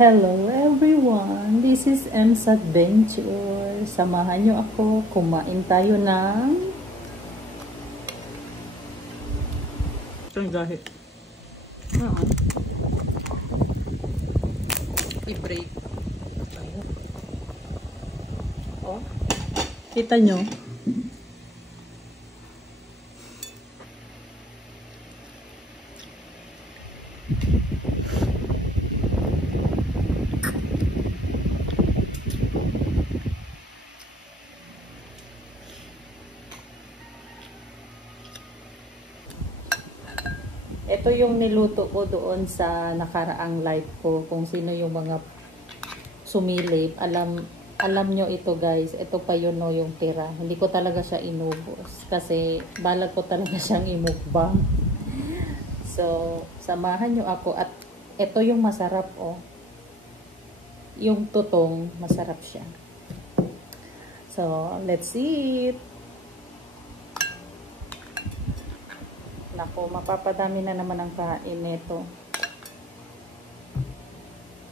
Hello everyone! This is M's Adventure. Samahan nyo ako. Kumain tayo ng itong dahil. I-break. Oh. Kita nyo? Ito yung niluto ko doon sa nakaraang live ko. Kung sino yung mga sumilip, alam nyo ito guys. Ito pa yun no, yung tira. Hindi ko talaga siya inubos. Kasi balak ko talaga siyang imukbang. So, samahan nyo ako. At ito yung masarap oh. Yung tutong, masarap siya. So, let's eat. Ako, mapapadami na naman ang kain nito.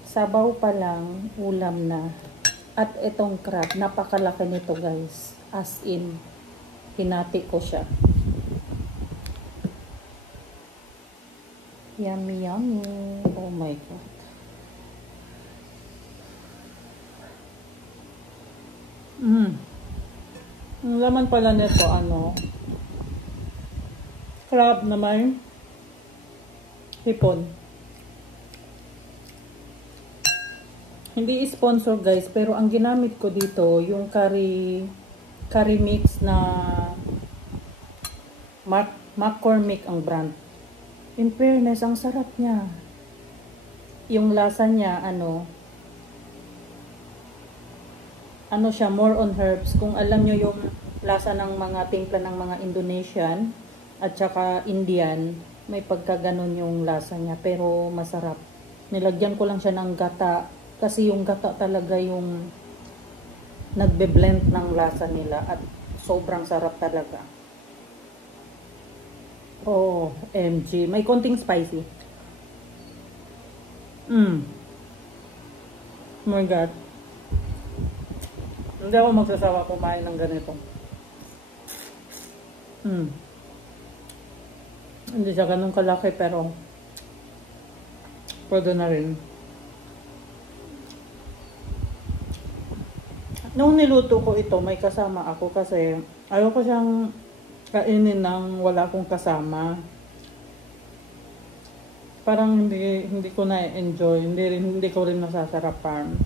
Sabaw pa lang, ulam na. At itong crab, napakalaki nito guys. As in, hinati ko siya. Yummy, yummy. Oh my God. Ang laman pala nito, crab na may hipon. Hindi sponsor guys, pero ang ginamit ko dito yung curry mix na McCormick ang brand. In fairness, ang sarap niya. Yung lasa niya ano siya, more on herbs. Kung alam nyo yung lasa ng mga timpla ng mga Indonesian at saka Indian, may pagkaganon yung lasa niya, pero masarap. Nilagyan ko lang siya ng gata, kasi yung gata talaga yung nagbe-blend ng lasa nila at sobrang sarap talaga. Oh, MG. May konting spicy. Oh my God. Hindi ako magsasawa kumain ng ganito. Hindi siya ganun kalaki pero pwede na rin. Nung niluto ko ito, may kasama ako kasi ayoko siyang kainin ng wala akong kasama. Parang hindi ko na-enjoy, hindi ko rin nasasarapan.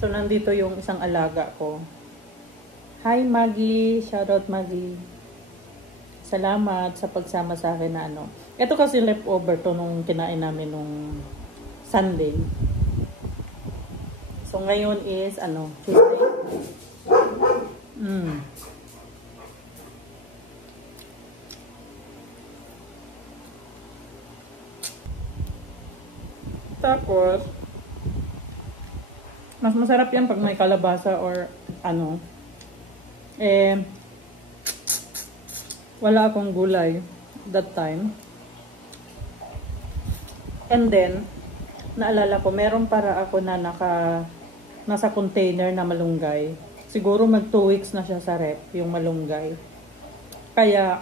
So nandito yung isang alaga ko. Hi Maggie, shoutout Maggie. Salamat sa pagsama sa akin na Ito kasi leftover to nung kinain namin nung Sunday. So ngayon is Tuesday. Tapos mas masarap yan pag may kalabasa or wala akong gulay that time. And then, naalala ko, meron para ako na nasa container na malunggay. Siguro mag 2 weeks na siya sa rep, yung malunggay. Kaya,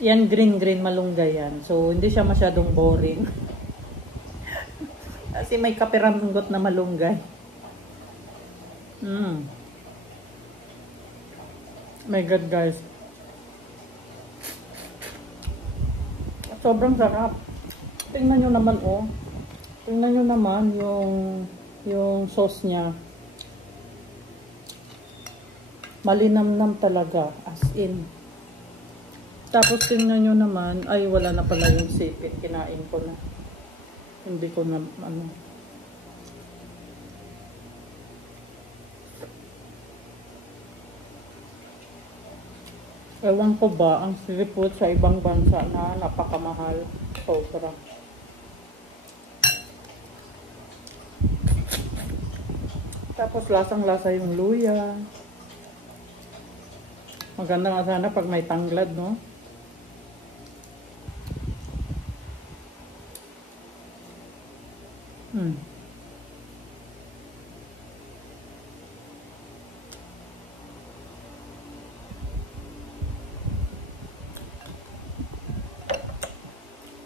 yan green malunggay yan. So, hindi siya masyadong boring. Kasi may kapiraminggot na malunggay. My God guys. Sobrang sarap. Tingnan nyo naman oh. Tingnan nyo naman yung sauce niya. Malinamnam talaga. As in. Tapos tingnan nyo naman. Ay wala na pala yung sipit. Kinain ko na. Hindi ko na Ewan ko ba, ang seafood sa ibang bansa na napakamahal. Sobra. Tapos lasang-lasa yung luya. Maganda nga sana pag may tanglad, no? Hmm.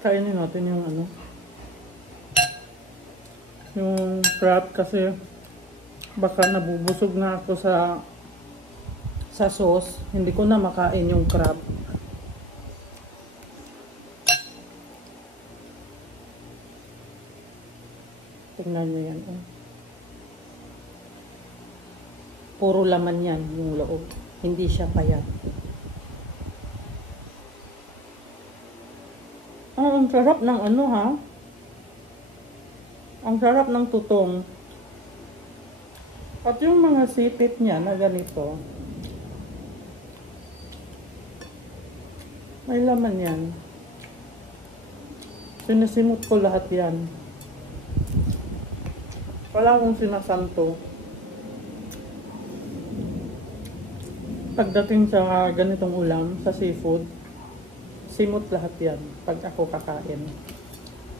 Kainin natin yung ano, yung crab kasi baka nabubusog na ako sa sauce. Hindi ko na makain yung crab. Tingnan nyo yan. Oh. Puro laman yan yung loob. Hindi siya payat. Oh, ang sarap ng ano ha. Ang sarap ng tutong. At yung mga sipit niya na ganito. May laman yan. Sinisimot ko lahat yan. Wala akong sinasanto. Pagdating sa ganitong ulam, sa seafood, simot lahat yan pag ako kakain.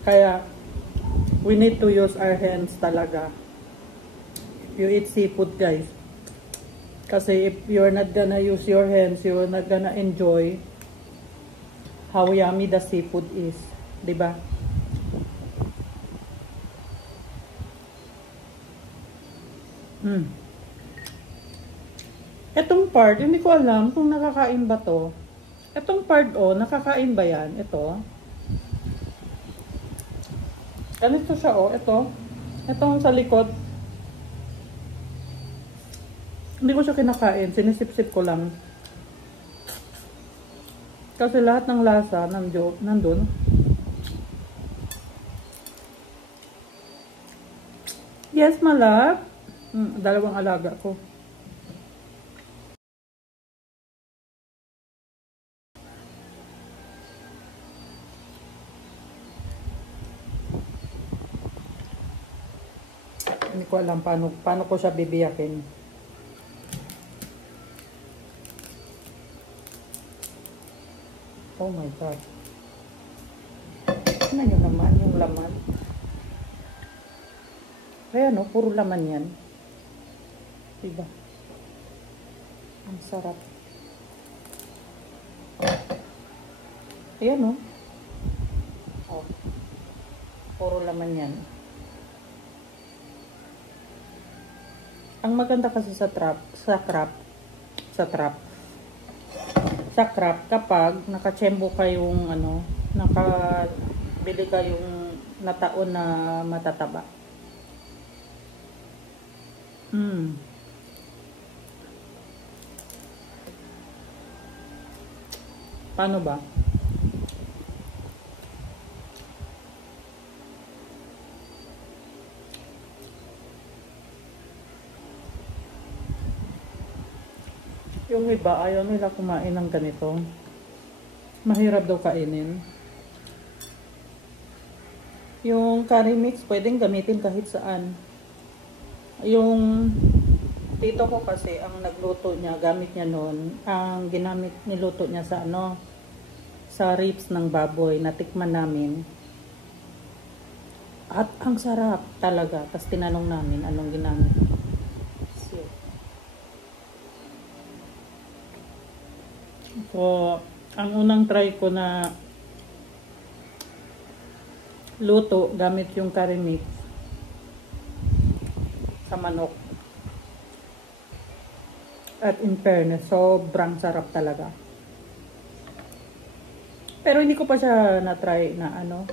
Kaya, we need to use our hands talaga. You eat seafood, guys. Kasi if you're not gonna use your hands, you're not gonna enjoy how yummy the seafood is. Diba? Etong part, hindi ko alam kung nakakain ba to. Etong part, oh, nakakain ba yan? Ito. Ganito siya, oh. Ito. Itong sa likod. Hindi ko siya kinakain. Sinisip-sip ko lang. Kasi lahat ng lasa nandun. Yes, malap. Dalawang alaga ko. Hindi ko alam paano ko siya bibiyakin. Oh my God. Tignan nyo naman yung laman. Kaya no, puro laman yan. Diba? Ang sarap. Ayan no. Oh. Puro laman yan. Ang maganda kasi sa crab kapag nakachembo kayong ano, nakabili kayong nataon na matataba. Paano ba? Yung iba, ayaw nila kumain ng ganito. Mahirap daw kainin. Yung curry mix, pwedeng gamitin kahit saan. Yung tito ko kasi, ang nagluto niya, gamit niya noon, ang niluto niya sa ano, sa ribs ng baboy, natikman namin. At ang sarap talaga. Tapos tinanong namin anong ginamit. So, ang unang try ko na luto gamit yung curry mix sa manok. At in fairness, sobrang sarap talaga. Pero hindi ko pa siya na-try na ano,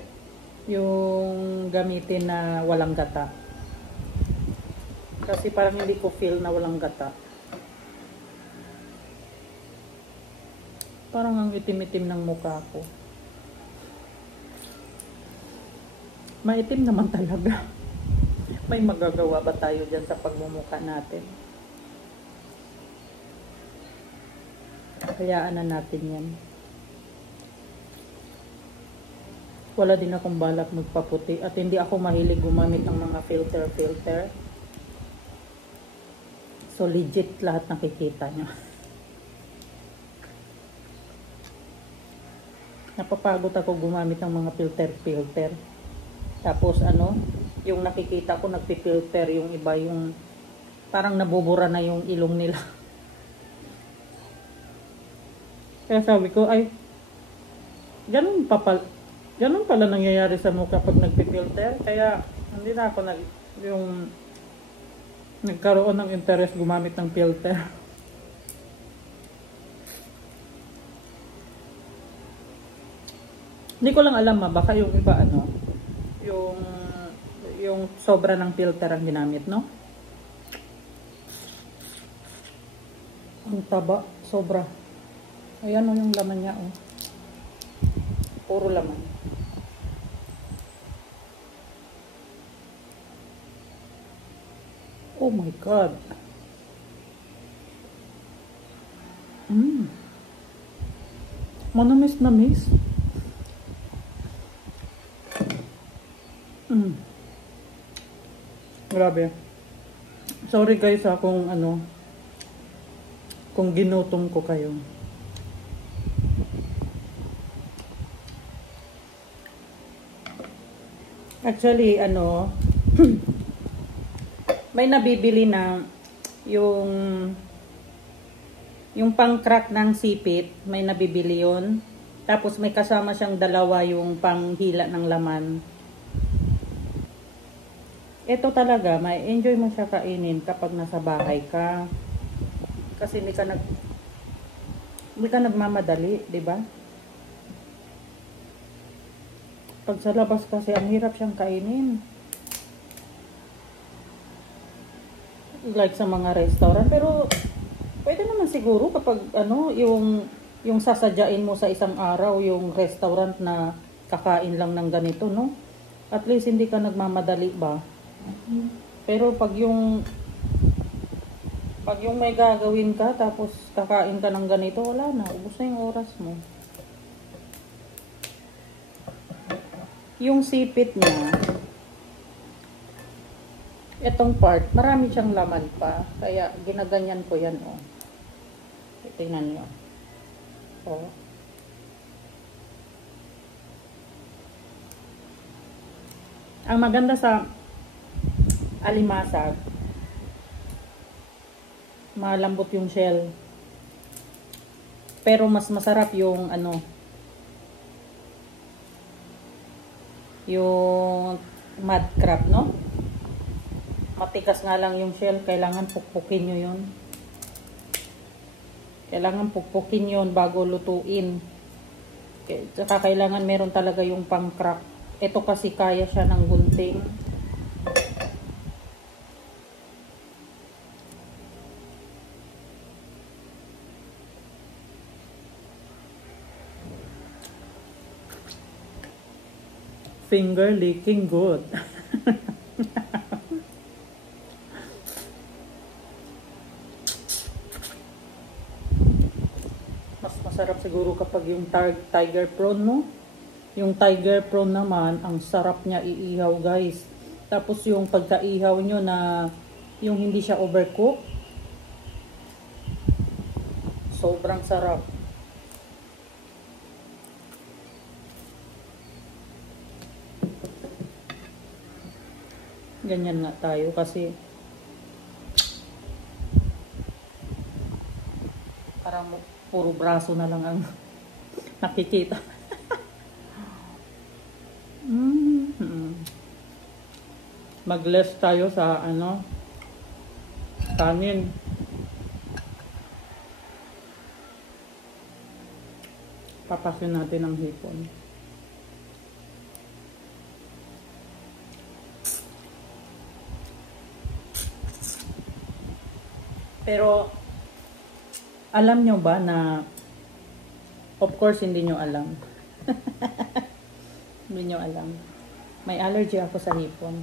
yung gamitin na walang gata. Kasi parang hindi ko feel na walang gata. Parang ang itim-itim ng mukha ko. Maitim naman talaga. May magagawa ba tayo dyan sa pagmumukha natin? Hayaan na natin yan. Wala din akong balak magpaputi. At hindi ako mahilig gumamit ng mga filter. So legit lahat nakikita nyo. Napapagod ako gumamit ng mga filter. Tapos ano, yung nakikita ko nagpi-filter, yung iba yung parang nabubura na yung ilong nila. Kaya sabi ko, ay, ganun pala nangyayari sa mukha pag nagpi-filter. Kaya hindi na ako nagkaroon ng interest gumamit ng filter. Hindi ko lang alam baka yung iba yung sobra ng filter ang ginamit, no? Ang taba, sobra. Ayan yung laman niya, oh. Puro laman. Oh my God. Manamis na miss. Grabe. Sorry guys kung ginutom ko kayo. Actually, may nabibili na yung pang-crack ng sipit, may nabibili yon. Tapos may kasama siyang dalawa yung panghila ng laman. Ito talaga, may enjoy mo siya kainin kapag nasa bahay ka. Kasi hindi ka nagmamadali, di ba? Pag sa labas kasi, ang hirap siyang kainin. Like sa mga restaurant. Pero, pwede naman siguro kapag, yung sasadyain mo sa isang araw, yung restaurant na kakain lang ng ganito, no? At least, hindi ka nagmamadali ba? Pero pag yung may gagawin ka, tapos kakain ka ng ganito, wala na. Ubus na yung oras mo. Yung sipit niya, itong part, marami siyang laman pa. Kaya ginaganyan ko yan, oh. Tingnan nyo. Oh. Ang maganda sa alimasag, malambot yung shell. Pero mas masarap yung yung mud crab, no? Matigas nga lang yung shell, kailangan pukpukin nyo yun. Kailangan pukpukin yun bago lutuin. Saka kailangan meron talaga yung pang-crack. Ito kasi kaya siya ng gunting. Finger licking good. Mas masarap siguro kapag yung tiger prawn, no? Yung tiger prawn naman, ang sarap niya iihaw, guys. Tapos yung pagkaihaw nyo na yung hindi siya overcook, sobrang sarap. Ganyan nga tayo kasi parang puro braso na lang ang nakikita. Mag-less tayo sa kanin. Papasin natin ang hipon. Pero, alam nyo ba na, of course, hindi nyo alam. Hindi nyo alam. May allergy ako sa hipon.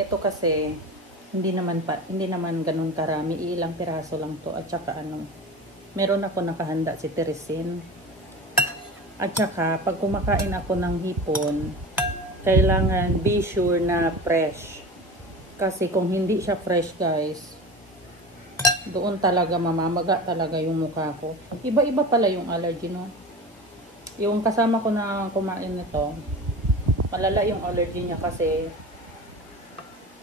Ito kasi, hindi naman ganun karami. Ilang piraso lang to. At saka meron ako nakahanda si Teresin. At saka, pag kumakain ako ng hipon, kailangan be sure na fresh. Kasi kung hindi siya fresh, guys, doon talaga mamamaga talaga yung mukha ko. Iba-iba pala yung allergy, no? Yung kasama ko na kumain nito, malala yung allergy niya kasi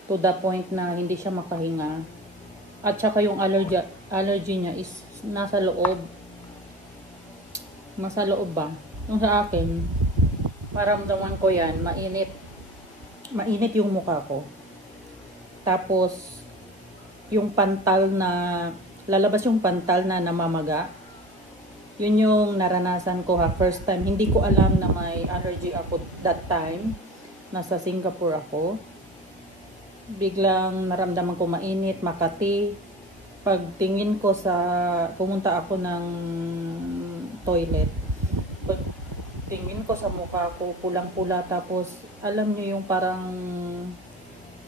to the point na hindi siya makahinga. At saka yung allergy niya is nasa loob. Nasa loob ba? Yung sa akin, maramdaman ko yan, mainit. Mainit yung mukha ko. Tapos, yung pantal na, lalabas yung pantal na namamaga. Yun yung naranasan ko ha, first time. Hindi ko alam na may allergy ako that time. Nasa Singapore ako. Biglang naramdaman ko mainit, makati. Pagtingin ko sa, pumunta ako ng toilet. Pagtingin ko sa mukha ko, pulang-pula. Tapos, alam niyo yung parang,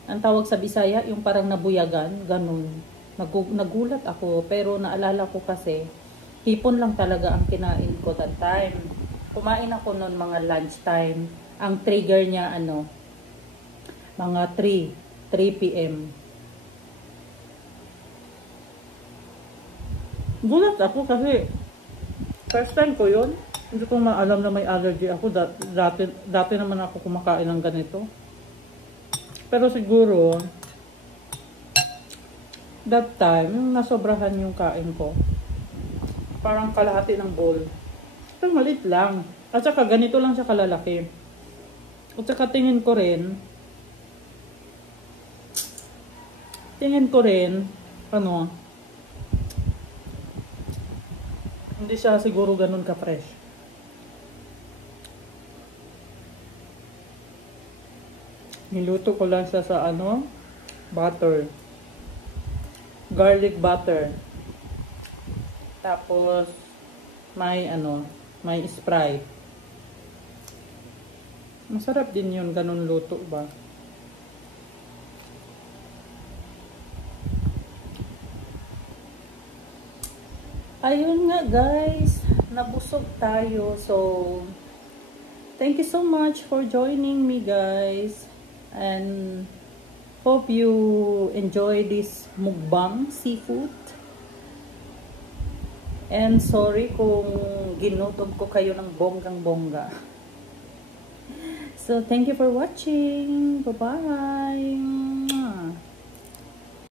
ang tawag sa Bisaya, yung parang nabuyagan, ganun. Nagulat ako, pero naalala ko kasi, hipon lang talaga ang kinain ko that time. Kumain ako noon mga lunch time. Ang trigger niya, mga 3 p.m. Gulat ako kasi first time ko yun. Hindi ko maalam na may allergy ako. Dati naman ako kumakain ng ganito. Pero siguro, that time, yung nasobrahan yung kain ko. Parang kalahati ng bowl. Pero maliit lang. At saka ganito lang siya kalalaki. At saka tingin ko rin, hindi siya siguro ganun ka-fresh. Niluto ko lang siya sa butter. Garlic butter. Tapos, may Sprite. Masarap din yun, ganun luto ba? Ayun nga guys, nabusog tayo. So, thank you so much for joining me guys. And hope you enjoy this mukbang seafood. And sorry kung ginutom ko kayo ng bonggang-bongga. So, thank you for watching. Bye-bye.